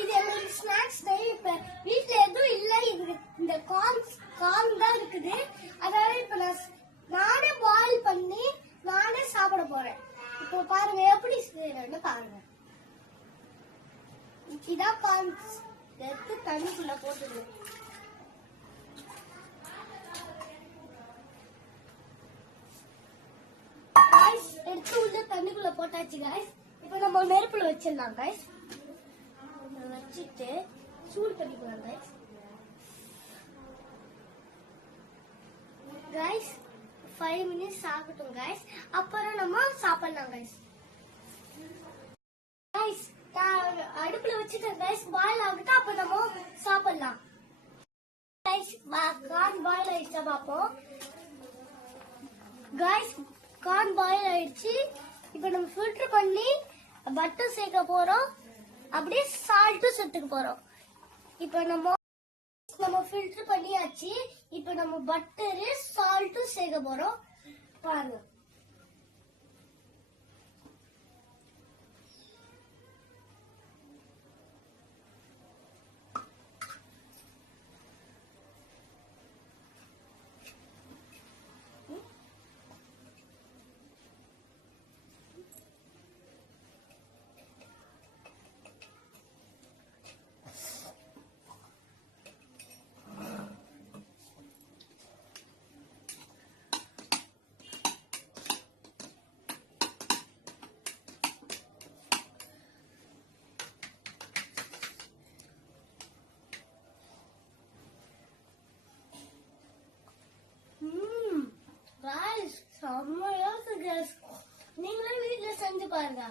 இது எங்களுக்கு snacks time. இப்ப வீட்டுல எதுவும் இல்ல, இது இந்த கார்ன் தான் இருக்குது. அதனால இப்ப நானே பாயில் பண்ணி நானே சாப்பிட போறேன். இப்போ பாருங்க எப்படி செய்யறேன்னு பாருங்க. இதான் கார்ன் எடுத்து தண்ணிக்குள்ள போட்டுது. எடுத்து உள்ள தண்ணிக்குள்ள போட்டாச்சு गाइस. இப்போ நம்ம நெருப்புல வச்சிடலாம் गाइस. வச்சிட்டு சூடு பண்ணிக்கலாம் गाइस. गाइस 5 minutes ஆகட்டும் गाइस. அப்புறம் நம்ம சாப்பிடலாம் गाइस. गाइस அடுப்புல வச்சிட்டேன் गाइस. பாயில் ஆகட்டும், அப்ப நம்ம சாப்பிடலாம் गाइस. கார்ன் பாயில் ஆயிடுச்சா பாப்போம் गाइस. கார்ன் பாயில் ஆயிடுச்சு. இப்ப நம்ம ஃபில்டர் பண்ணி பட்டர் சேர்க்க போறோம், அப்படியே சால்ட்டும் சேர்த்துக்க போறோம். இப்ப நம்ம ஃபில்டர் பண்ணியாச்சு. இப்ப நம்ம பட்டரு சால்ட்டும் சேர்க்க போறோம். பாருங்க செம்மையா இருக்கு गाइस. நீங்களும் வீட்ல செஞ்சு பாருங்க.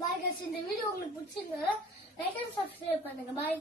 பாய் गाइस. இந்த வீடியோ உங்களுக்கு பிடிச்சிருந்தா லைக் அண்ட் சப்ஸ்கிரைப் பண்ணுங்க. பாய்.